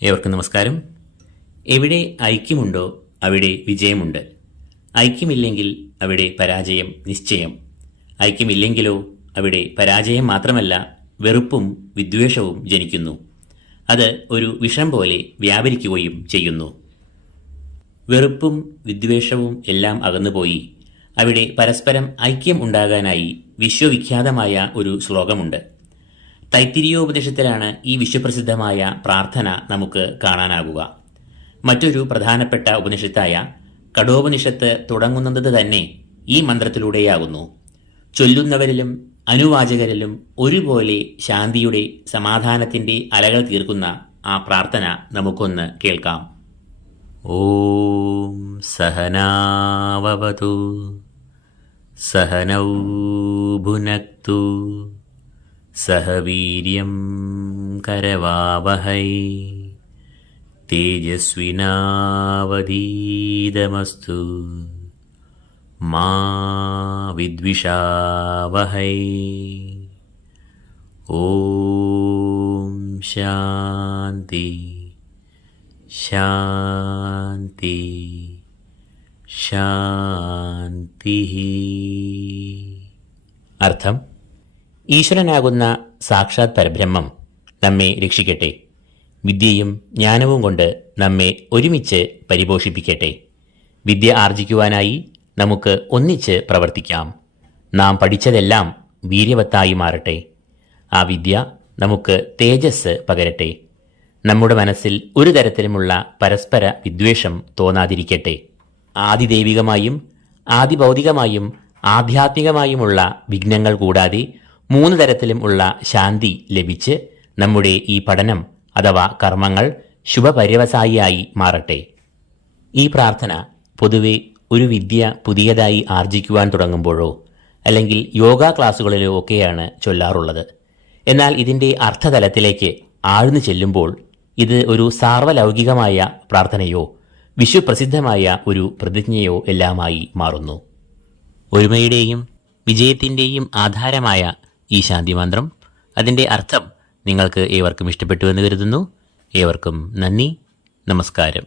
ഏവർക്കും നമസ്കാരം. എവിടെ ഐക്യമുണ്ടോ അവിടെ വിജയമുണ്ട്. ഐക്യമില്ലെങ്കിൽ അവിടെ പരാജയം നിശ്ചയം. ഐക്യമില്ലെങ്കിലോ അവിടെ പരാജയം മാത്രമല്ല, വെറുപ്പും വിദ്വേഷവും ജനിക്കുന്നു. അത് ഒരു വിഷം പോലെ വ്യാപരിക്കുകയും ചെയ്യുന്നു. വെറുപ്പും വിദ്വേഷവും എല്ലാം അകന്നുപോയി അവിടെ പരസ്പരം ഐക്യം ഉണ്ടാകാനായി വിശ്വവിഖ്യാതമായ ഒരു ശ്ലോകമുണ്ട്. തൈത്തിരീയോപനിഷത്തിലാണ് ഈ വിശ്വപ്രസിദ്ധമായ പ്രാർത്ഥന നമുക്ക് കാണാനാകുക. മറ്റൊരു പ്രധാനപ്പെട്ട ഉപനിഷത്തായ കഠോപനിഷത്ത് തുടങ്ങുന്നത് തന്നെ ഈ മന്ത്രത്തിലൂടെയാകുന്നു. ചൊല്ലുന്നവരിലും അനുവാചകരിലും ഒരുപോലെ ശാന്തിയുടെ, സമാധാനത്തിന്റെ അലകൾ തീർക്കുന്ന ആ പ്രാർത്ഥന നമുക്കൊന്ന് കേൾക്കാം. ഓം സഹനാവവതു സഹനൗ ഭുനക്തു സഹ വീര്യം കരവാവഹൈ തേജസ്വിനാവധീതമസ്തു മാ വിദ്വിഷാവഹൈ. ഓം ശാന്തി ശാന്തി ശാന്തി. അർത്ഥം: ഈശ്വരനാകുന്ന സാക്ഷാത് പരബ്രഹ്മം നമ്മെ രക്ഷിക്കട്ടെ. വിദ്യയും ജ്ഞാനവും കൊണ്ട് നമ്മെ ഒരുമിച്ച് പരിപോഷിപ്പിക്കട്ടെ. വിദ്യ ആർജിക്കുവാനായി നമുക്ക് ഒന്നിച്ച് പ്രവർത്തിക്കാം. നാം പഠിച്ചതെല്ലാം വീര്യവത്തായി മാറട്ടെ. ആ വിദ്യ നമുക്ക് തേജസ് പകരട്ടെ. നമ്മുടെ മനസ്സിൽ ഒരു തരത്തിലുമുള്ള പരസ്പര വിദ്വേഷം തോന്നാതിരിക്കട്ടെ. ആദിദൈവികമായും ആദിഭൗതികമായും ആധ്യാത്മികമായുമുള്ള വിഘ്നങ്ങൾ കൂടാതെ 3 തരത്തിലും ഉള്ള ശാന്തി ലഭിച്ച് നമ്മുടെ ഈ പഠനം അഥവാ കർമ്മങ്ങൾ ശുഭപര്യവസായിയായി മാറട്ടെ. ഈ പ്രാർത്ഥന പൊതുവെ ഒരു വിദ്യ പുതിയതായി ആർജിക്കുവാൻ തുടങ്ങുമ്പോഴോ അല്ലെങ്കിൽ യോഗ ക്ലാസുകളിലോ ഒക്കെയാണ് ചൊല്ലാറുള്ളത്. എന്നാൽ ഇതിൻ്റെ അർത്ഥതലത്തിലേക്ക് ആഴ്ന്നു ചെല്ലുമ്പോൾ ഇത് ഒരു സാർവലൗകികമായ പ്രാർത്ഥനയോ വിശ്വപ്രസിദ്ധമായ ഒരു പ്രതിജ്ഞയോ എല്ലാമായി മാറുന്നു. ഒരുമയുടെയും വിജയത്തിൻ്റെയും ആധാരമായ ഈ ശാന്തിമന്ത്രം, അതിൻ്റെ അർത്ഥം നിങ്ങൾക്ക് ഏവർക്കും ഇഷ്ടപ്പെട്ടുവെന്ന് കരുതുന്നു. ഏവർക്കും നന്ദി, നമസ്കാരം.